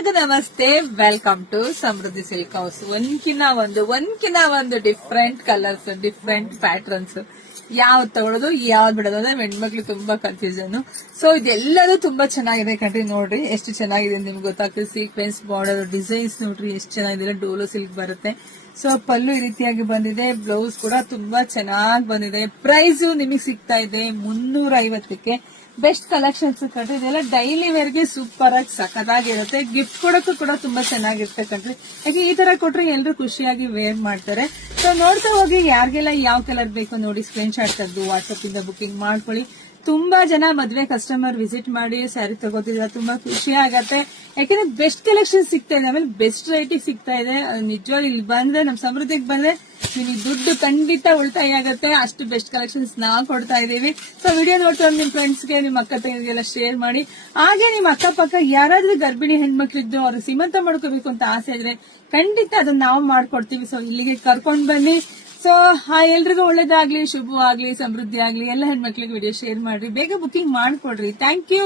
ಎಲ್ರಿಗೂ ನಮಸ್ತೆ. Welcome to Samruddhi silk house. ಒಂದ್ಕಿನ ಒಂದು ಡಿಫ್ರೆಂಟ್ ಕಲರ್ಸ್, ಡಿಫ್ರೆಂಟ್ ಪ್ಯಾಟರ್ನ್ಸ್, ಯಾವ್ದು ತಗೊಳ್ಳೋದು ಯಾವ್ದು ಬಿಡೋದು ಅಂದ್ರೆ ಹೆಣ್ಮಕ್ಳು ತುಂಬಾ ಕನ್ಫ್ಯೂಷನ್. ಸೊ ಇದೆಲ್ಲದೂ ತುಂಬಾ ಚೆನ್ನಾಗಿದೆ ಕಣ್ರಿ. ನೋಡ್ರಿ ಎಷ್ಟು ಚೆನ್ನಾಗಿದೆ ನಿಮ್ಗೆ ಗೊತ್ತಾಗ್ತದೆ. ಸೀಕ್ವೆನ್ಸ್ ಬಾರ್ಡರ್ ಡಿಸೈನ್ಸ್ ನೋಡ್ರಿ ಎಷ್ಟು ಚೆನ್ನಾಗಿದೆ. ಡೋಲೋ ಸಿಲ್ಕ್ ಬರುತ್ತೆ. ಸೊ ಪಲ್ಲು ಈ ರೀತಿಯಾಗಿ ಬಂದಿದೆ. ಬ್ಲೌಸ್ ಕೂಡ ತುಂಬಾ ಚೆನ್ನಾಗಿ ಬಂದಿದೆ. ಪ್ರೈಸ್ ನಿಮಗೆ ಸಿಗ್ತಾ ಇದೆ 350ಕ್ಕೆ. ಬೆಸ್ಟ್ ಕಲೆಕ್ಷನ್ಸ್ ಕಣ್ರಿ. ಇದೆಲ್ಲ ಡೈಲಿ ವೇರ್ಗೆ ಸೂಪರ್ ಆಗಿ ಸಖತ್ತಾಗಿರುತ್ತೆ. ಗಿಫ್ಟ್ ಕೊಡಕ್ಕೂ ಕೂಡ ತುಂಬಾ ಚೆನ್ನಾಗಿರುತ್ತೆ ಕಣ್ರಿ. ಯಾಕೆ ಈ ತರ ಕೊಟ್ರೆ ಎಲ್ಲರೂ ಖುಷಿಯಾಗಿ ವೇರ್ ಮಾಡ್ತಾರೆ. ಸೊ ನೋಡ್ತಾ ಹೋಗಿ ಯಾರಿಗೆಲ್ಲ ಯಾವ ಕಲರ್ ಬೇಕೋ ನೋಡಿ ಸ್ಕ್ರೀನ್ ಶಾಟ್ ತೆಗೆದು ವಾಟ್ಸ್ಆಪ್ ಇಂದ ಬುಕಿಂಗ್ ಮಾಡ್ಕೊಳ್ಳಿ. ತುಂಬಾ ಜನ ಮದ್ವೆ ಕಸ್ಟಮರ್ ವಿಸಿಟ್ ಮಾಡಿ ಸ್ಯಾರಿ ತಗೋತಿದ್ರೆ ತುಂಬಾ ಖುಷಿ ಆಗತ್ತೆ. ಯಾಕಂದ್ರೆ ಬೆಸ್ಟ್ ಕಲೆಕ್ಷನ್ ಸಿಗ್ತಾ ಇದೆ, ಆಮೇಲೆ ಬೆಸ್ಟ್ ರೇಟಿಗೆ ಸಿಗ್ತಾ ಇದೆ. ನಿಜವಾಗಿ ಇಲ್ಲಿ ಬಂದ್ರೆ ನಮ್ ಸಮೃದ್ಧಿಗೆ ಬಂದ್ರೆ ನಿಮಗೆ ದುಡ್ಡು ಖಂಡಿತ ಉಳಿತಾಯ ಆಗತ್ತೆ. ಅಷ್ಟು ಬೆಸ್ಟ್ ಕಲೆಕ್ಷನ್ಸ್ ನಾವು ಕೊಡ್ತಾ ಇದೀವಿ. ಸೊ ವಿಡಿಯೋ ನೋಡ್ತಾರೆ ನಿಮ್ ಫ್ರೆಂಡ್ಸ್ಗೆ, ನಿಮ್ ಅಕ್ಕ ತಂಗಿಗೆಲ್ಲ ಶೇರ್ ಮಾಡಿ. ಹಾಗೆ ನಿಮ್ ಅಕ್ಕಪಕ್ಕ ಯಾರಾದ್ರೂ ಗರ್ಭಿಣಿ ಹೆಣ್ಮಕ್ಳಿದ್ದು ಅವ್ರು ಸೀಮಂತ ಮಾಡ್ಕೋಬೇಕು ಅಂತ ಆಸೆ ಇದ್ರೆ ಖಂಡಿತ ಅದನ್ನ ನಾವು ಮಾಡ್ಕೊಡ್ತೀವಿ. ಸೊ ಇಲ್ಲಿಗೆ ಕರ್ಕೊಂಡ್ ಬನ್ನಿ. ಸೊ ಎಲ್ರಿಗೂ ಒಳ್ಳೇದಾಗ್ಲಿ, ಶುಭವಾಗ್ಲಿ, ಸಮೃದ್ಧಿ ಆಗ್ಲಿ. ಎಲ್ಲ ಹೆಣ್ಮಕ್ಳಿಗೆ ವಿಡಿಯೋ ಶೇರ್ ಮಾಡ್ರಿ, ಬೇಗ ಬುಕಿಂಗ್ ಮಾಡ್ಕೊಡ್ರಿ. Thank you.